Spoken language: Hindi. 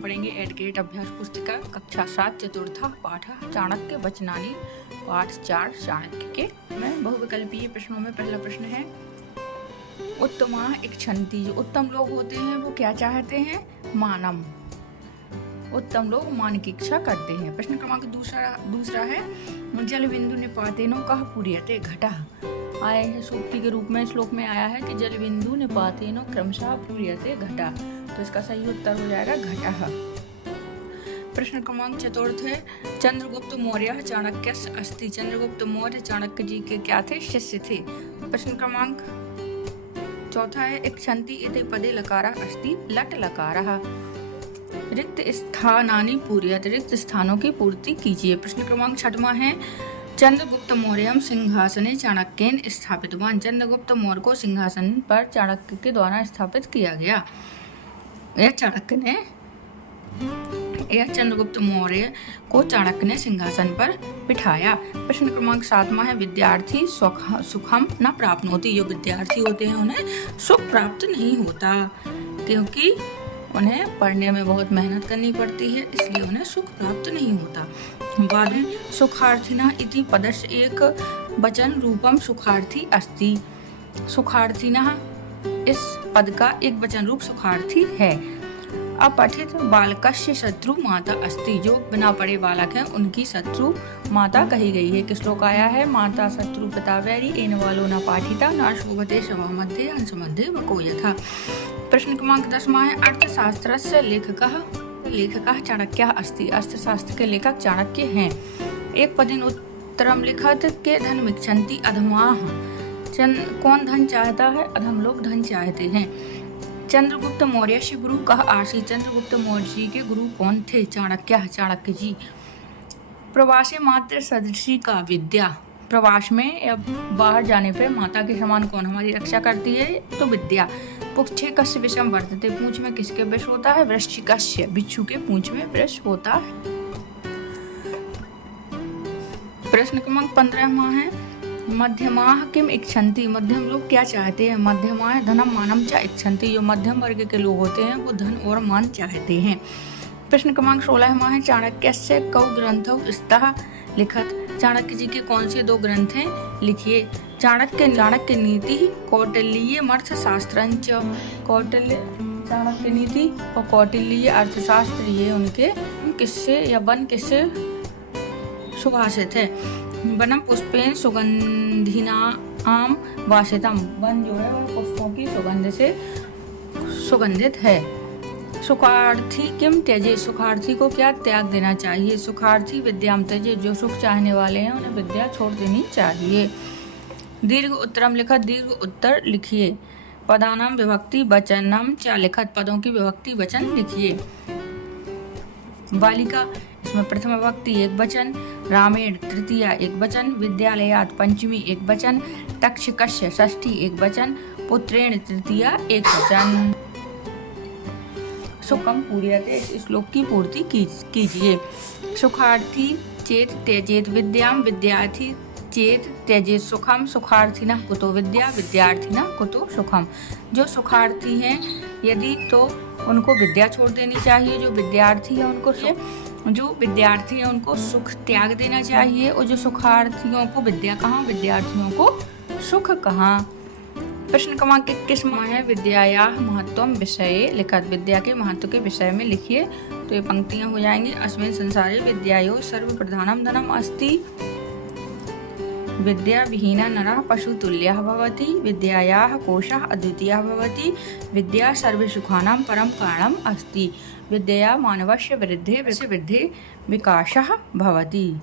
हम पढ़ेंगे एडग्रेड अभ्यास पुस्तिका कक्षा 7 चतुर्थ पाठ चाणक्य वचनानि पाठ 4 चाणक्य के में बहुविकल्पीय प्रश्नों में पहला प्रश्न है उत्तमा इच्छन्ति। जो उत्तम लोग होते हैं वो क्या चाहते हैं? मानम। उत्तम लोग मान की इच्छा करते हैं। प्रश्न क्रमांक दूसरा है जल बिंदु निपातेनो कह पूर्यते घटः। आए है सूक्ति के रूप में श्लोक में आया है कि जल बिंदु निपातेनो क्रमशः पूर्यते घटः, तो इसका सही उत्तर हो जाएगा घटः। प्रश्न क्रमांक चतुर्थ है चंद्रगुप्त मौर्य चाणक्य अस्ति। चंद्रगुप्त मौर्य चाणक्य जी के क्या थे? शिष्य थे। प्रश्न क्रमांक चौथा है इच्छन्ति इति पदे लकारः अस्ति लट लकारः। रिक्त स्थानानि पूर्यते। रिक्त स्थानों की पूर्ति कीजिए। प्रश्न क्रमांक छठवां है चंद्रगुप्त मौर्यम सिंहासने चाणक्येन स्थापितवान। चंद्रगुप्त मौर्य को सिंहासन पर चाणक्य के द्वारा स्थापित किया गया। यह चंद्रगुप्त मौर्य को चाणक्य ने सिंहासन पर बिठाया। प्रश्न क्रमांक 7वां है विद्यार्थी सुखम न प्राप्नोति। जो विद्यार्थी होते हैं उन्हें सुख प्राप्त नहीं होता क्योंकि उन्हें पढ़ने में बहुत मेहनत करनी पड़ती है, इसलिए उन्हें सुख प्राप्त नहीं होता। बाद में सुखार्थिना इति पदस्य एक वचन रूपम सुखार्थी अस्ति। सुखार्थिना इस पद का एक वचन रूप सुखार्थी है। अपठित बालकस्य शत्रु माता अस्ति। जो बिना पढ़े बालक हैं उनकी शत्रु माता कही गई है। किस श्लोक आया है? माता शत्रु पिता वैरी एन वालो न पाठिता न शोभते सभा मध्ये अंश मध्ये वको यथा। प्रश्न क्रमांक 10वां है अर्थशास्त्रस्य लेखकः चाणक्यः अस्ति। अर्थशास्त्र के लेखक चाणक्य हैं। एक पदेन उत्तरम लिखत के धन मिच्छन्ति अधमाः। कौन धन चाहता है? अधम लोग धन चाहते हैं। चंद्रगुप्त मौर्य से गुरु कह आसी। चंद्रगुप्त मौर्य जी के गुरु कौन थे? चाणक्य जी। प्रवासे मात्र सदृशी का विद्या। प्रवास में या बाहर जाने पे माता के समान कौन हमारी रक्षा करती है? तो विद्या। पुच्छे कस्य विषम वर्तते। पूंछ में किसके विष होता है? वृश्चिकस्य। बिच्छू के पूंछ में विष होता है। प्रश्न क्रमांक 15वां है मध्यमाः किम इच्छन्ति। मध्यम लोग क्या चाहते हैं? मध्यमाः धनम मानम च इच्छन्ति। जो मध्यम वर्ग के लोग होते हैं वो धन और मान चाहते हैं। प्रश्न क्रमांक 16वां है चाणक्यस्य कौ ग्रंथौ स्तः लिखत। चाणक्य जी के कौन से 2 ग्रंथ हैं? लिखिए। चाणक्य नीति कौटिल्यमर्थ शास्त्रंच। चाणक्य नीति और कौटिल्य अर्थशास्त्र ये उनके किससे या वन किससे सुभाषित है? वनम पुष्पेन सुगंधिना आम वासितम। वन जो है वह पुष्पों की सुगंध से सुगंधित है। सुखार्थी किम त्यजे। सुखार्थी को क्या त्याग देना चाहिए? सुखार्थी विद्याम त्यजे। जो सुख चाहने वाले हैं उन्हें विद्या छोड़ देनी चाहिए। दीर्घ उत्तरम लिखत। दीर्घ उत्तर लिखिए। पदानाम विभक्ति वचनम च लिखत। पदों की विभक्ति वचन लिखिए। बालिका इसमें प्रथम विभक्ति एक वचन, रामेण तृतीया एक वचन, विद्यालयात पंचमी एक वचन, तक्षकस्य षष्ठी एक वचन, पुत्रेण तृतीया एक वचन। सुखम पूर्यते। इस श्लोक की पूर्ति कीजिए। सुखार्थी चेत त्यजेत विद्याम, विद्यार्थी चेत त्यजेत सुखम, सुखार्थिनः कुतो विद्या, विद्यार्थिनः कुतो सुखम। जो सुखार्थी हैं यदि तो उनको विद्या छोड़ देनी चाहिए। जो विद्यार्थी है उनको सुख त्याग देना चाहिए। और जो सुखार्थियों को विद्या कहाँ, विद्यार्थियों को सुख कहाँ। प्रश्न क्रमांक 21वां है विद्यायाः महत्त्वम विषये लिखत। विद्या के महत्व के विषय में लिखिए। तो ये पंक्तियां हो जाएंगी। अस्मिन् संसारे विद्यायो सर्वप्रधानम धनम अस्ति। विद्या विहीना नरः पशुतुल्यः भवति। विद्यायाः कोशः अद्वितीयः भवति। विद्या सर्वसुखानां परम कारणम् अस्ति। विद्या मानवस्य वृद्धे विकासः भवति।